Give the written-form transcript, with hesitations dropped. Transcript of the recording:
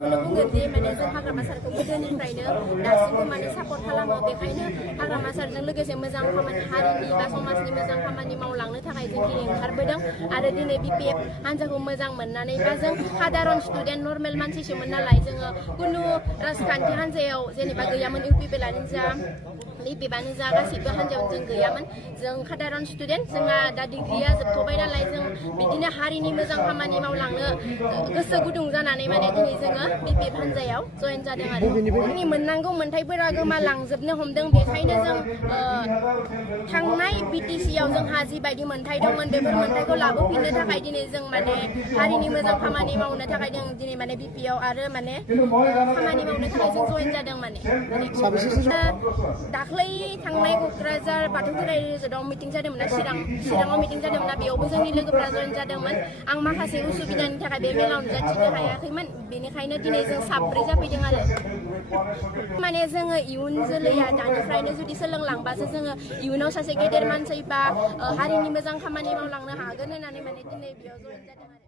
बुंगोन दि माने जों हाग्रामा सारखौ गोदोनिफ्रायनो दासिमबो माने सापर्ट खालामो बेखायनो हाग्रामा सारजों लोगोसे मोजां खामानि हारिनि बा समाजनि मोजां खामानि मावलांनो थाखाय जों दिनै ओंखारबोदों आरो दिनै BPF हान्जाखौ मोजां मोननानै बा जों साधारन स्टुडेन्ट नर्मेल मानसिसोमोन नालाय जोङो कुनु राजखान्थि हान्जायाव जेनेबा गैयामोन UPPLआनो जा BPFआनो जा गासिबो हान्जायाव जों गैयामोन जों साधारन स्टुडेन्ट जोंहा दा डिग्रिया जोबथ'बाय नालाय जों बिदिनो हारिनि मोजां खामानि मावलांनो गोसो गुदुं जानानै माने दिनै जोङो BPF हान्जायाव जयेन जादों आरो जोंनि मोननांगौ मोनथाइफोरा गोमालांजोबनो हमदों बेखायनो जों थांनाय BTC आव जोंहा जिबायदि मोनथाइ दंमोन बेफोर मोनथाइखौ लाबोफिननो थाखाय दिनै जों माने हारिनि मोजां खामानि मावनो थाखाय जों दिनै माने BPF आरो माने खामानि मावनो थाखाय जों जयेन जादों माने दाख्लै थांनाय क'क्राझार बाथौ खेराइ रिजर्टआव मिटिं जादोंमोन ना चिराङाव मिटिं जादोंमोन ना बेयावबो जोंनि लोगोफोरा जयेन जादोंमोन आं माखासे उसुबिदानि थाखाय बे मेलाव नुजाथिनो हायाखैमोन बेनिखायनो दिनै जों साब्रै जाफैदों आरो माने जोङो इयुन जोलैया दानिफ्रायनो जुदि सोलोंलांबासो जोङो इयुनाव सासे गेदेर मानसि बा हारिनि मोजां खामानि मावलांनो हागोन होननानै माने दिनै बेयाव जयेन जादों आरो